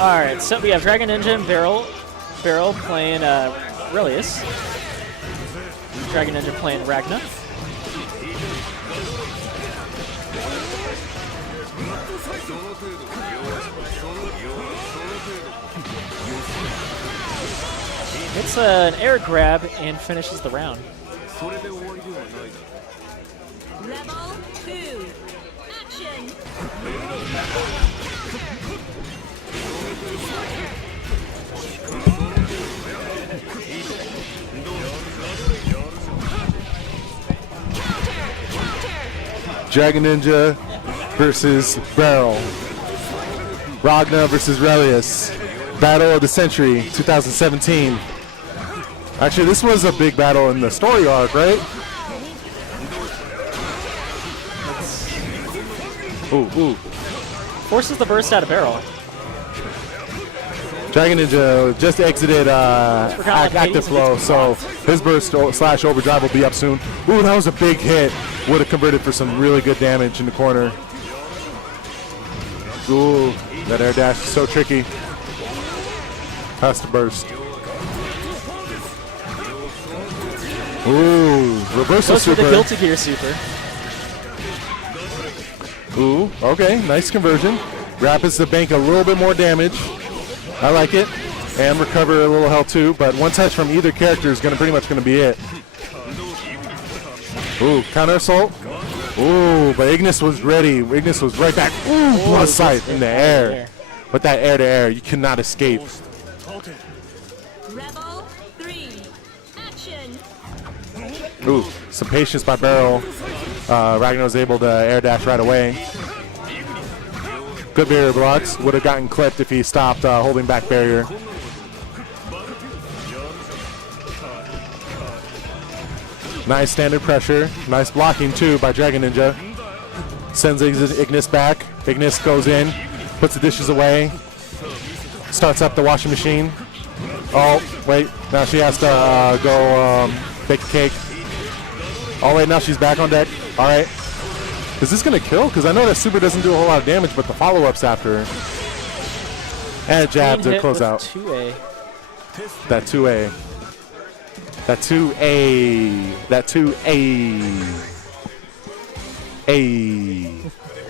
Alright, so we have Dragon Ninja and Barrel playing Relius. Dragon Ninja playing Ragna. It's an air grab and finishes the round. Level 2. Action. Dragon Ninja versus Barrel. Ragna versus Relius. Battle of the Century 2017. Actually, this was a big battle in the story arc, right? Ooh. Forces the burst out of Barrel. Dragon Ninja just exited active flow, so his burst slash overdrive will be up soon. Ooh, that was a big hit. Would have converted for some really good damage in the corner. Ooh, that air dash is so tricky. Has to burst. Ooh, reversal Goes for super. the Guilty Gear super. Ooh, okay, nice conversion. Rapids to bank a little bit more damage. I like it. And recover a little health too, but one touch from either character is pretty much gonna be it. Ooh, counter assault. Ooh, but Ignis was ready. Ignis was right back. Ooh, plus sight in the air. With that air to air, you cannot escape. Level 3. Action. Ooh, some patience by Barrel. Ragnar was able to air dash right away. Good barrier blocks. Would have gotten clipped if he stopped holding back barrier. Nice standard pressure. Nice blocking too by Dragon Ninja. Sends Ignis back. Ignis goes in, puts the dishes away, starts up the washing machine. Oh, wait. Now she has to go bake a cake. Oh, wait. Now she's back on deck. All right. Is this going to kill? Because I know that super doesn't do a whole lot of damage, but the follow-up's after. And a jab to close out. 2A. That 2A. That 2A. That 2A.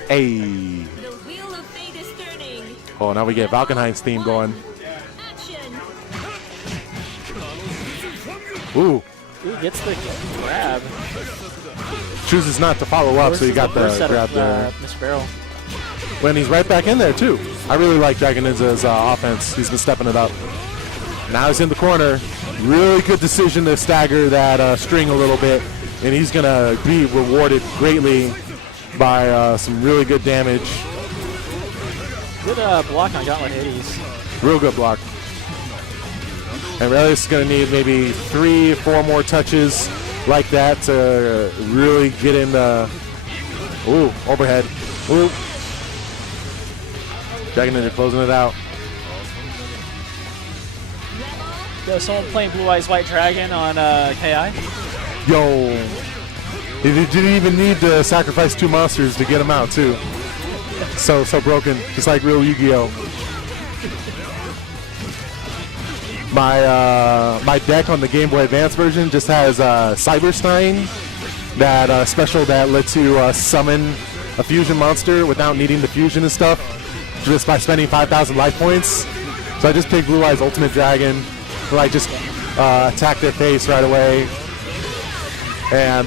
A. The wheel of fate is turning. Oh, now we get Valkenheim's theme going. Action. Ooh. Ooh, gets the grab. Chooses not to follow up, so you got the burst out grab of, there. Mr. Barrel. When he's right back in there, too. I really like Dragon Ninja's offense. He's been stepping it up. Now he's in the corner. Really good decision to stagger that string a little bit, and he's going to be rewarded greatly by some really good damage. Good block on Gauntlet Hades. Real good block. And Relius is going to need maybe 3 or 4 more touches like that to really get in the... Ooh, overhead. Ooh. Dragon Ninja closing it out. Yo, someone playing Blue Eyes White Dragon on KI? Yo. He didn't even need to sacrifice 2 monsters to get him out, too. So broken. Just like real Yu-Gi-Oh! My deck on the Game Boy Advance version just has Cyberstein, that special that lets you summon a fusion monster without needing the fusion and stuff, just by spending 5,000 life points. So I just picked Blue Eyes Ultimate Dragon, like just attack their face right away, and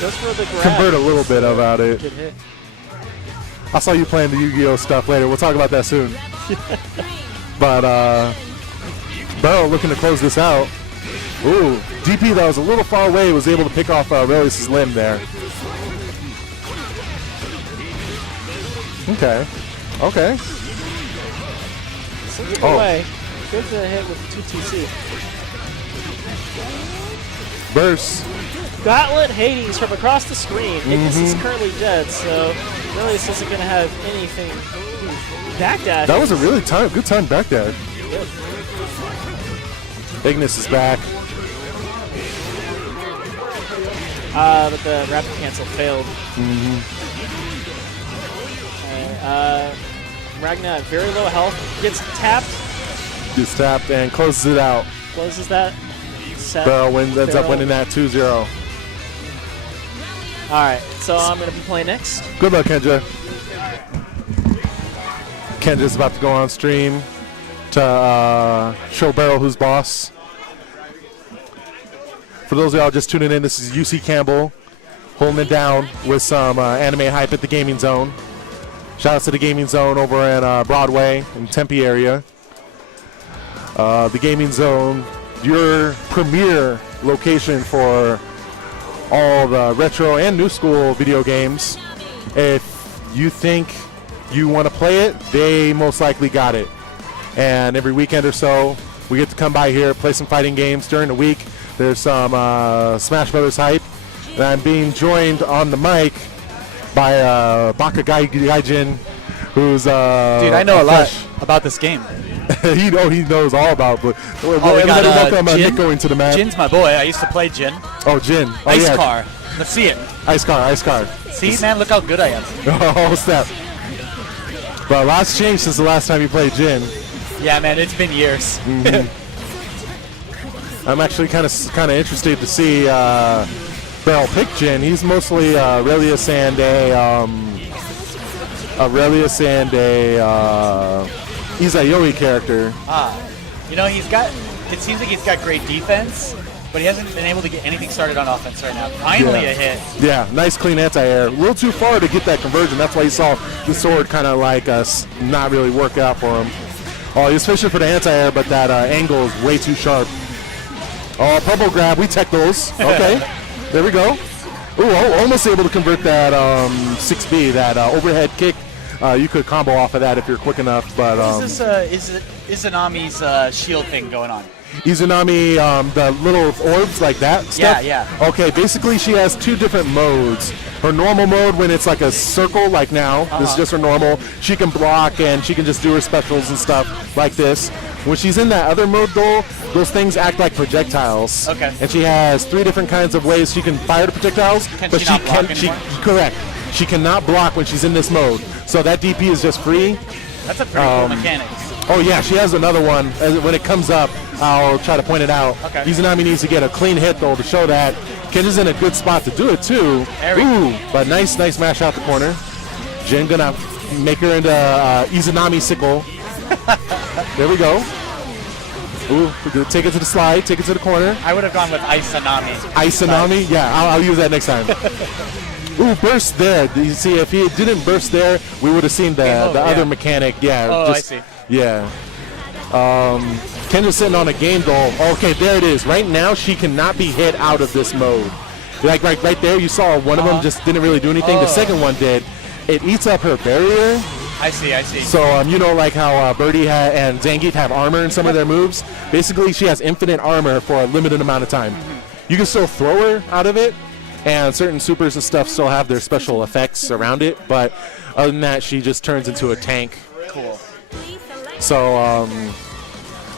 Goes for the grab. convert a little bit about it. Good hit. I saw you playing the Yu-Gi-Oh stuff later. We'll talk about that soon. But Barrel looking to close this out. Ooh, DP that was a little far away was able to pick off Relius' limb there. Okay. Sends it away. Good to hit with 2TC. Burst. Gauntlet Hades from across the screen. Ignis is currently dead, so Relius isn't going to have anything backdash. That was a really good time back there. Ignis is back. But the rapid cancel failed. Ragna at very low health. Gets tapped. Gets tapped and closes it out. Closes that. Set. Beryl ends up winning that 2-0. Alright, so I'm going to be playing next. Good luck, Kenja. Kenja's about to go on stream to show Beryl who's boss. For those of y'all just tuning in, this is UC Campbell holding it down with some anime hype at the Gaming Zone. Shout out to the Gaming Zone over at Broadway in Tempe area. The Gaming Zone, your premier location for all the retro and new school video games. If you think you want to play it, they most likely got it. And every weekend or so, we get to come by here, play some fighting games. During the week, there's some Smash Brothers hype. And I'm being joined on the mic by Baka Gaijin, who's Dude, I know a lot about this game. he knows all about. But we got welcome Jin. Nick going to the mat. Jin's my boy. I used to play Jin. Oh, Jin. Oh, Ice yeah. car. Let's see it. Ice car. See, man, look how good I am. Oh, snap. But a lot's changed since the last time you played Jin. Yeah, man, it's been years. I'm actually kind of interested to see Beryl pick Jin. He's mostly Aurelius and a Izayoi character. You know, it seems like he's got great defense, but he hasn't been able to get anything started on offense right now. Finally a hit. Yeah, nice clean anti-air. A little too far to get that conversion. That's why you saw the sword kind of like not really work out for him. Oh, he was fishing for the anti-air, but that angle is way too sharp. Oh, purple grab. We tech those. Okay. There we go. Ooh, almost able to convert that 6B, that overhead kick. You could combo off of that if you're quick enough. But What is this? Izanami's shield thing going on? Izanami, the little orbs like that stuff? Yeah. Okay, basically she has two different modes. Her normal mode, when it's like a circle, like now, this is just her normal. She can block and she can just do her specials and stuff like this. When she's in that other mode, though, those things act like projectiles. Okay. And she has 3 different kinds of ways she can fire the projectiles. Can but she not block anymore? Correct. She cannot block when she's in this mode. So that DP is just free. That's a pretty cool mechanic. Oh yeah, she has another one. When it comes up, I'll try to point it out. Okay. Izanami needs to get a clean hit though to show that. Kenja's in a good spot to do it too. Ooh, but nice mash out the corner. Jin gonna make her into Izanami sickle. There we go. Ooh, we're gonna take it to the slide, take it to the corner. I would have gone with Izanami. Izanami? Yeah, I'll use that next time. Ooh, burst there. You see, if he didn't burst there, we would have seen the other mechanic. Yeah. Oh, I see. Yeah. Kenja's sitting on a game goal. Okay, there it is. Right now, she cannot be hit out of this mode. Like right there, you saw one of them just didn't really do anything. The second one did. It eats up her barrier. I see. So, you know, like how Birdie and Zangief have armor in some of their moves? Basically, she has infinite armor for a limited amount of time. You can still throw her out of it, and certain supers and stuff still have their special effects around it, but other than that, she just turns into a tank. Cool. So,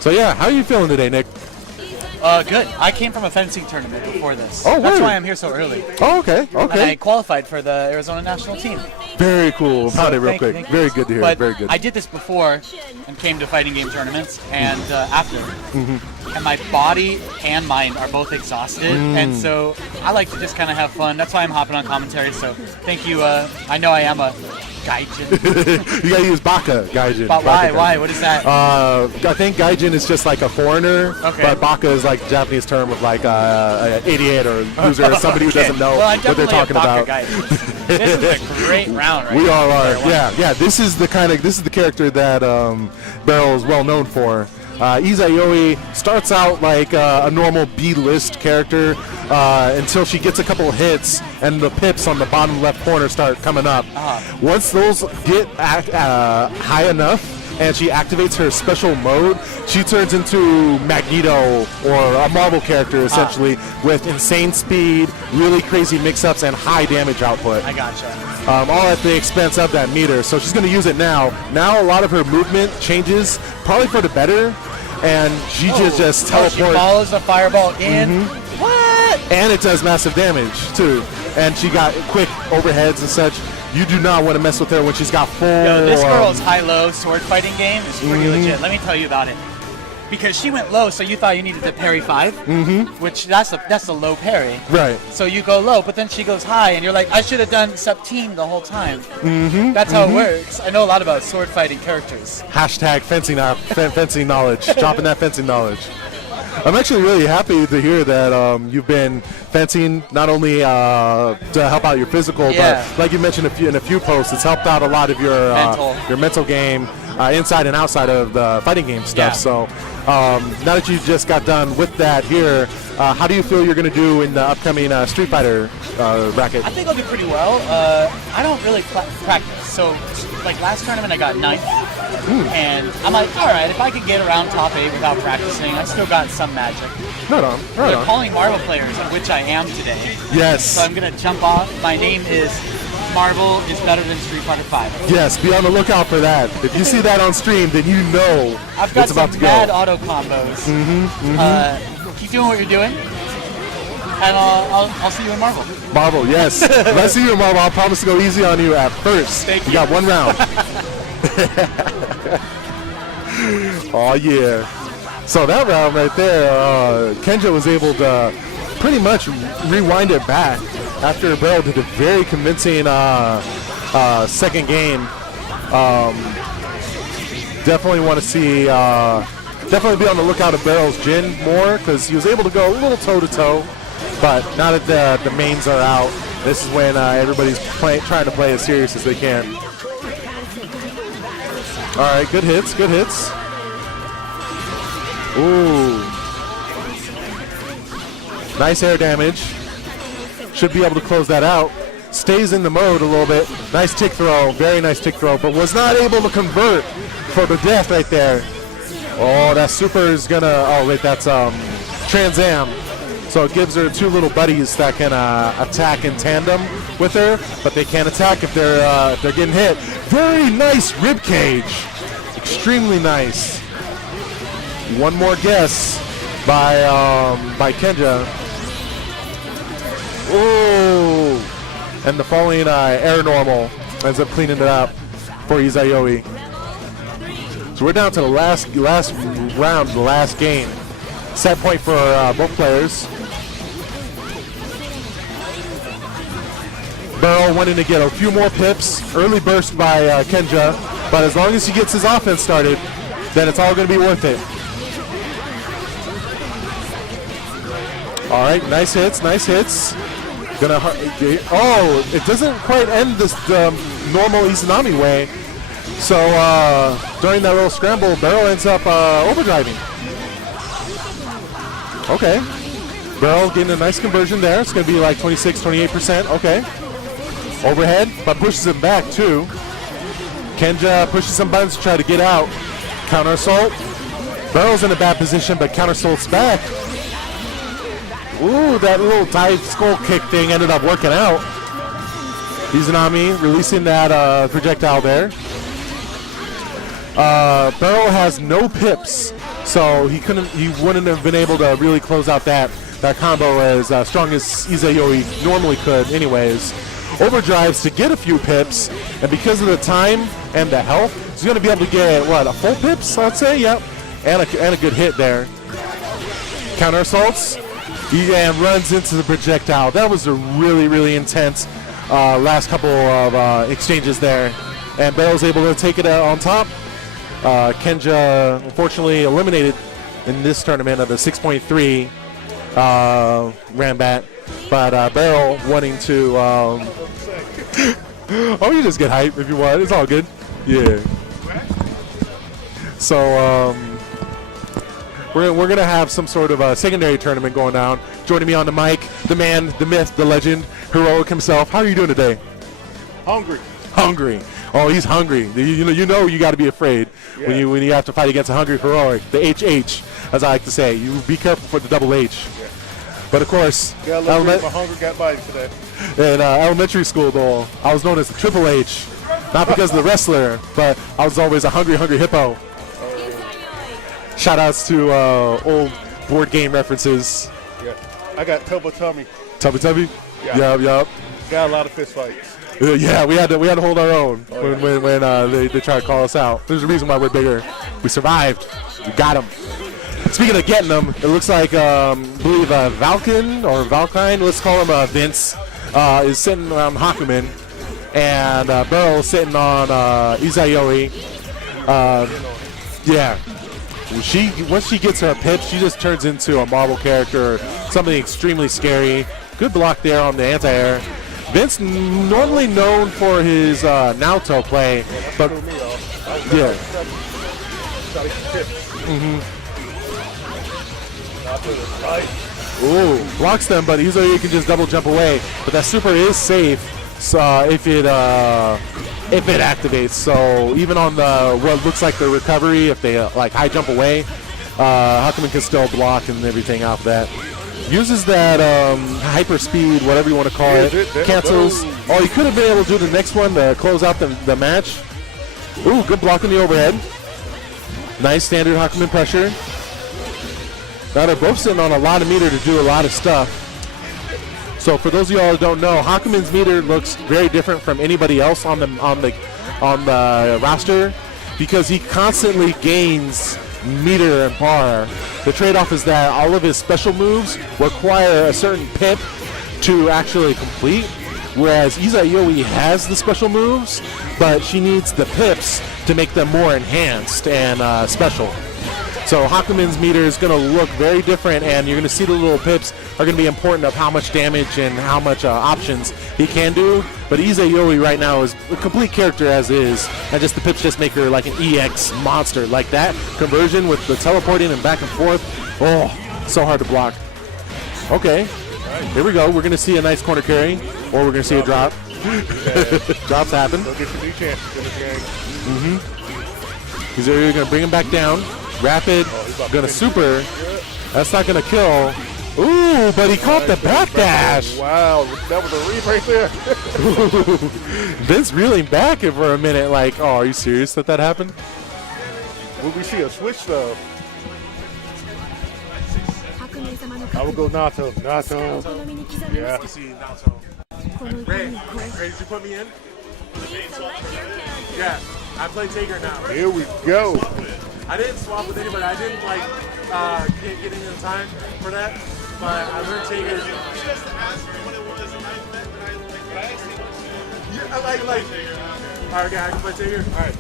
so yeah, how are you feeling today, Nick? Good. I came from a fencing tournament before this. Oh, That's word. why I'm here so early. Oh, okay. And I qualified for the Arizona national team. Very cool. I'm proud of it real Thank you, quick. thank you. Very good to hear. But Very good. I did this before and came to fighting game tournaments and after. Mm-hmm. And my body and mind are both exhausted. And so I like to just kind of have fun. That's why I'm hopping on commentary. So thank you. I know I am a gaijin. You gotta use Baka Gaijin. But Baka why? Gaijin. What is that? I think Gaijin is just like a foreigner, Okay. but Baka is like Japanese term of like an idiot or loser or somebody who Okay. doesn't know Well, I'm what they're definitely talking a Baka about. guy. This is a great round, right? We all Player are. one. Yeah. This is the character that Beryl is well known for. Izayoi starts out like a normal B-list character until she gets a couple hits and the pips on the bottom left corner start coming up. Once those get high enough and she activates her special mode, she turns into Magneto or a Marvel character essentially with insane speed, really crazy mix-ups, and high damage output. I gotcha. All at the expense of that meter. So she's going to use it now. Now a lot of her movement changes, probably for the better, and she just She teleports. follows the fireball in. What? And it does massive damage too. And she got quick overheads and such. You do not want to mess with her when she's got full. Yo, this girl's high-low sword fighting game is pretty legit. Let me tell you about it. Because she went low, so you thought you needed to parry 5, which that's a low parry. Right. So you go low, but then she goes high, and you're like, I should have done sub-team the whole time. That's how it works. I know a lot about sword fighting characters. Hashtag fencing knowledge. Dropping that fencing knowledge. I'm actually really happy to hear that you've been fencing not only to help out your physical, but like you mentioned in a few posts, it's helped out a lot of your mental game, inside and outside of the fighting game stuff. So now that you just got done with that here, how do you feel you're going to do in the upcoming Street Fighter bracket? I think I'll do pretty well. I don't really practice. So, like last tournament, I got 9th. And I'm like, all right, if I could get around top 8 without practicing, I still got some magic. They're calling Marvel players, which I am today. Yes. So I'm going to jump off. My name is Marvel is better than Street Fighter 5. Yes, be on the lookout for that. If you see that on stream, then you know I've got it's about some to go. mad auto combos. Keep doing what you're doing, and I'll see you in Marvel. Marvel, yes. If I see you in Marvel, I'll promise to go easy on you at first. Thank You you. got one round. Oh, yeah. So that round right there, Kenja was able to pretty much rewind it back after Beryl did a very convincing second game. Definitely want to see, definitely be on the lookout of Beryl's Jin more, because he was able to go a little toe-to-toe. But now that the mains are out, this is when everybody's trying to play as serious as they can. All right, good hits, good hits. Ooh. Nice air damage. Should be able to close that out. Stays in the mode a little bit. Nice tick throw, very nice tick throw, but was not able to convert for the death right there. Oh, that super is gonna, oh wait, that's Trans Am. So it gives her two little buddies that can attack in tandem with her, but they can't attack if they're getting hit. Very nice rib cage. Extremely nice. One more guess by Kenja. Ooh. And the falling air normal ends up cleaning it up for Izayoi. So we're down to the last round, the last game. Set point for both players. Beryl wanting to get a few more pips. Early burst by Kenja, but as long as he gets his offense started, then it's all going to be worth it. All right, nice hits, nice hits. Oh, it doesn't quite end this normal Izanami way. So during that little scramble, Beryl ends up overdriving. Okay. Beryl getting a nice conversion there. It's going to be like 26, 28%. Okay. Overhead, but pushes him back too. Kenja pushes some buttons to try to get out. Counter assault. Beryl's in a bad position, but counter assault's back. Ooh, that little dive skull kick thing ended up working out. Izanami releasing that projectile there. Beryl has no pips, so he wouldn't have been able to really close out that combo as strong as Izayoi normally could anyways. Overdrives to get a few pips, and because of the time and the health, he's going to be able to get, what, a full pips, I'd say? Yep. And a good hit there. Counter assaults. And runs into the projectile. That was a really, really intense last couple of exchanges there. And Beryl's able to take it on top. Kenja, unfortunately, eliminated in this tournament of the 6.3 Ranbat. But Beryl wanting to... oh, you just get hype if you want. It's all good. Yeah. So... We're going to have some sort of a secondary tournament going down. Joining me on the mic, the man, the myth, the legend, Heroic himself. How are you doing today? Hungry. Hungry. Oh, he's hungry. You know you got to be afraid when you have to fight against a hungry Heroic. The HH, as I like to say. You be careful for the double H. Yeah. But of course, got a little bit, my hunger got biting today. In elementary school, though, I was known as the Triple H. Not because of the wrestler, but I was always a hungry hippo. Shout outs to old board game references. Yeah, I got Tubby Tummy. Tubby? Yeah. Yup. Got a lot of fist fights. Yeah, we had to hold our own when they try to call us out. There's a reason why we're bigger. We survived. We got them. Speaking of getting them, it looks like I believe Valkyne or Valkyne, let's call him Vince, is sitting on Hakumen, and Beryl is sitting on Izayoi. Yeah. Once she gets her pips, she just turns into a Marvel character, something extremely scary. Good block there on the anti-air. Vince, normally known for his Naoto play, but yeah. Ooh, blocks them, but Izayoi can just double jump away. But that super is safe, so if it activates. So even on the what looks like the recovery, if they like high jump away, Hakumen can still block and everything off that. Uses that hyper speed, whatever you want to call it, cancels. Oh, he could have been able to do the next one to close out the match. Ooh, good block in the overhead. Nice standard Hakumen pressure. Now they're both sitting on a lot of meter to do a lot of stuff. So for those of y'all who don't know, Hakumen's meter looks very different from anybody else on the roster because he constantly gains meter and bar. The trade-off is that all of his special moves require a certain pip to actually complete, whereas Izayoi has the special moves, but she needs the pips to make them more enhanced and special. So Hakumen's meter is going to look very different, and you're going to see the little pips are going to be important of how much damage and how much options he can do. But Izayoi right now is a complete character as is, and just the pips just make her like an EX monster. Like that conversion with the teleporting and back and forth, oh, so hard to block. Okay, here we go. We're going to see a nice corner carry, or we're going to see a drop. Drops happen. Izayoi going to bring him back down. Rapid, gonna super. That's not gonna kill. Ooh, but he caught the backdash. Wow, that was a read right there. Vince reeling back for a minute like, oh, are you serious that happened? Will we see a switch though? I will go Nato. Yeah. Ready to put me in? Please select your character. Yeah, I play Taker now. Here we go. I didn't swap with anybody. I didn't like get in time for that, but I learned Taker. Yeah, like. All right, okay, I can play Taker. All right.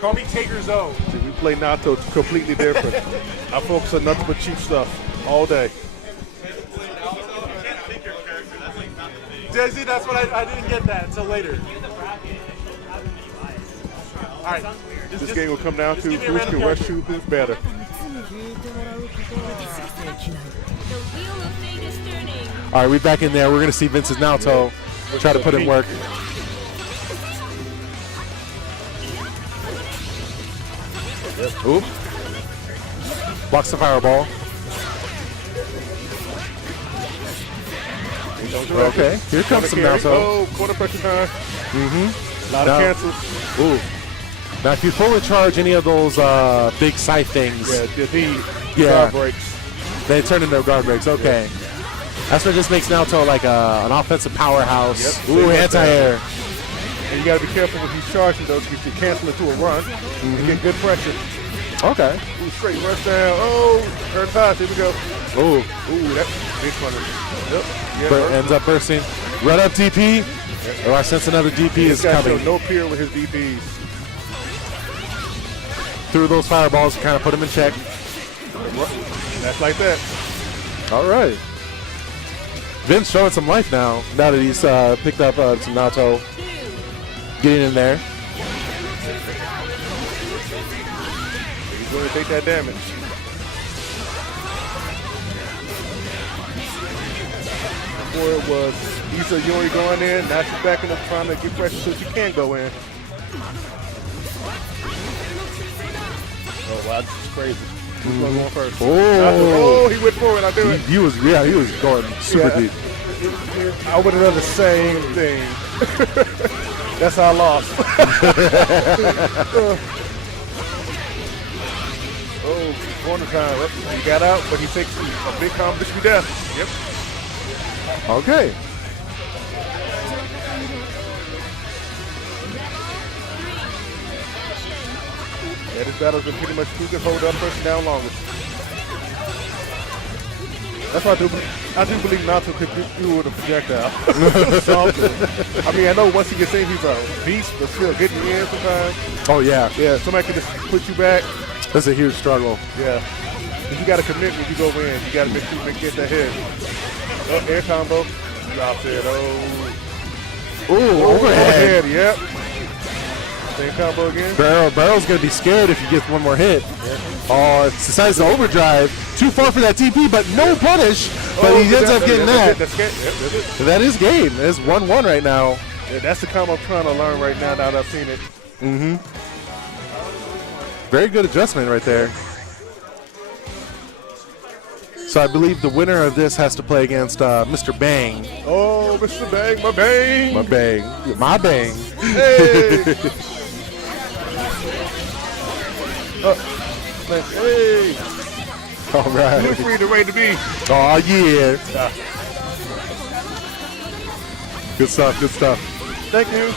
Call me Taker Zoe. See, we play Nato completely different. I focus on nothing but cheap stuff all day. Jay-Z, that's what I didn't get that until later. All right. This game will come down to who's can rush you, who's better. The wheel of fate is turning. All right, we're back in there. We're going to see Vince's Naoto try to put in work. Oop. Blocks the fireball. Okay, here comes some Naoto. Oh, quarter pressure time. A lot of cancels. Ooh. Now, if you fully charge any of those big scythe things, guard breaks. They turn into guard breaks. Okay. That's what just makes Naoto like an offensive powerhouse. Yep, ooh, anti-air. And you got to be careful when he's charging those because you cancel into a run. You get good pressure. Okay. Ooh, straight rush down. Oh, turn pass. Here we go. Ooh. Ooh, that's big fun. Yep. Yeah, Ends up bursting. Run up DP. Oh, I sense another DP is coming. No peer with his DPs. Through those fireballs, kind of put him in check. That's like that. All right. Vince showing some life now that he's picked up some Naoto. Getting in there. He's going to take that damage. Before it was Izayoi going in, now she's backing up trying to get pressure so she can go in. Oh, wow, this is crazy. Who's going first? Oh, he went for it. I do it. He was going super deep. I would have done the same thing. That's how I lost. Oh, corner time. He got out, but he takes a big competition to death. Yep. Okay. Yeah, this battle's been pretty much who can hold up person down longest. That's why I do believe Naruto could do with a projectile. Something. I mean, I know once he gets in, he's a beast, but still getting you in sometimes. Oh, yeah. Yeah, somebody can just put you back. That's a huge struggle. Yeah. If you got to commit when you go in, you got to make sure you get that hit. Oh, air combo. Drops it. Oh. Ooh, overhead. Yep. Same combo again. Barrel's going to be scared if he gets one more hit. Yeah. Oh, it decides to overdrive. Too far for that TP, but no punish. But he ends up getting that. That is game. It's 1-1 right now. Yeah, that's the combo I'm trying to learn right now that I've seen it. Mm-hmm. Very good adjustment right there. So I believe the winner of this has to play against Mr. Bang. Oh, Mr. Bang, my bang. My bang. My bang. Hey. Hey. All right. Look free to ready to be. Oh, yeah. Good stuff, good stuff. Thank you.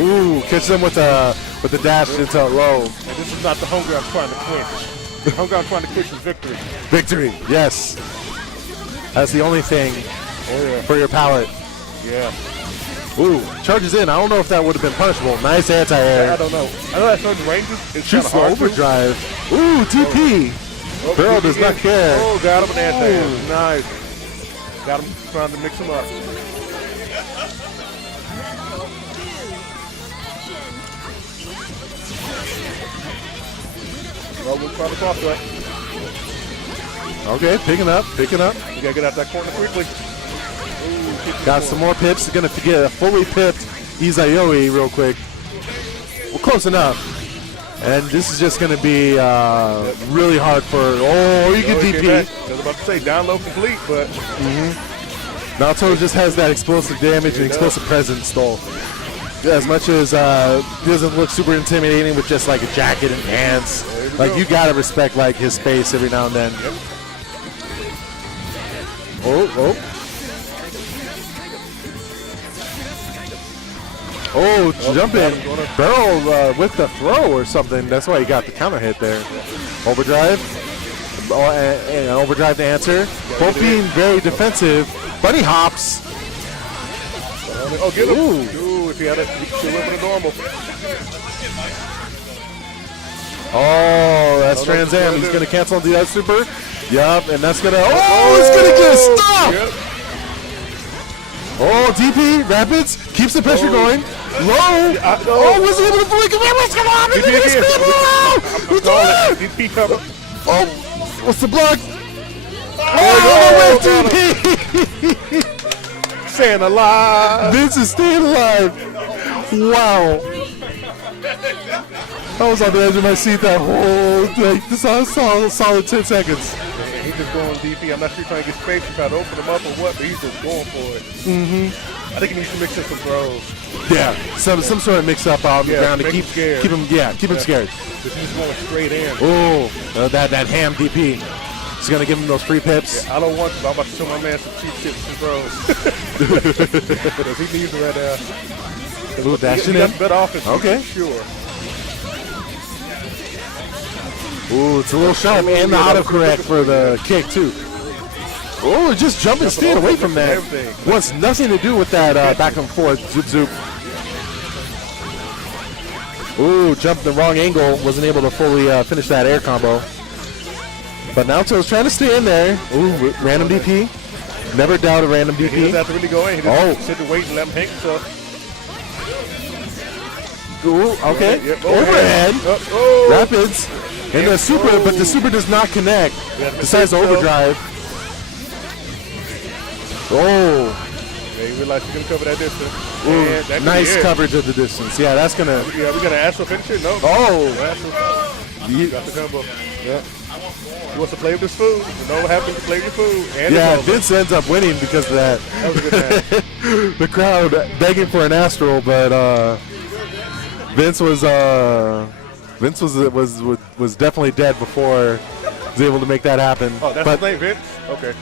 Ooh, catch them with the dash into low. And this is not the hunger I'm trying to quench. The hunger I'm trying to quench is victory. Victory, yes. That's the only thing for your palate. Yeah. Ooh, charges in. I don't know if that would have been punishable. Nice anti-air. I don't know. I know that certain ranges it's kind Shoots of the hard overdrive. Ooh, TP. Oh, Barrel does not care. Oh, got him an anti-air. Nice. Got him trying to mix him up. Well, we'll try to cross that. Okay, picking up. You gotta get out that corner quickly. Ooh, Got some more pips. Gonna get a fully pipped Izayoi real quick. Well, close enough. And this is just gonna be really hard for. Oh, you can DP. I was about to say down low complete, but. Naruto just has that explosive damage and explosive presence, though. As much as he doesn't look super intimidating with just like a jacket and pants, like you gotta respect like his space every now and then. Yep. Jump in. Barrel with the throw or something. That's why he got the counter hit there. Overdrive. And overdrive to answer. Both being very defensive. Bunny hops. Oh, get him. Ooh, if he had it, he could live with a normal. Oh, that's Trans Am. He's going to cancel and do that super. Yup, and that's going to. Oh, it's going to get stopped. Yep. Oh, DP, Rapids, keeps the pressure going. Low. Was he able to flick it? What's going on? He's going to scramble. DP cover. Oh, what's the block? Oh, DP. Staying alive. Vince is staying alive. Wow. I was on the edge of my seat that whole, like, this solid 10 seconds. Yeah, he's just going DP. I'm not sure he's trying to get space and try to open him up or what, but he's just going for it. I think he needs to mix in some throws. Yeah, some sort of mix up on the ground to keep him scared. Because he's going straight in. Oh, that ham DP. He's going to give him those free pips. Yeah, I don't want to, but I'm about to show my man some cheap tips and throws. Because he needs it right now. Ooh, dashing he in. got better offense, okay. Sure. Ooh, it's a little sharp, and the autocorrect for the kick, too. Oh, just jumping, staying away from that. Wants nothing to do with that back and forth. Zoop, zoop. Ooh, jumped the wrong angle. Wasn't able to fully finish that air combo. But Naoto's trying to stay in there. Ooh, random DP. Never doubt a random DP. He doesn't have to really go in. He just sit and wait and let him hang himself. Ooh, okay. Yep. Overhead. Rapids. And the super, but the super does not connect. Decides to overdrive. Oh. Yeah, you realize you're going to cover that distance. Ooh, that nice coverage of the distance. Yeah, that's going to. Yeah, we got an Astro finisher? No. Oh. Got the combo. Yeah. He wants to play with his food. You know what happens to play with your food. And yeah, Vince ends up winning because of that. That was a good match. The crowd begging for an Astral, but Vince was definitely dead before he was able to make that happen. Oh, that's but, his name, Vince? Okay.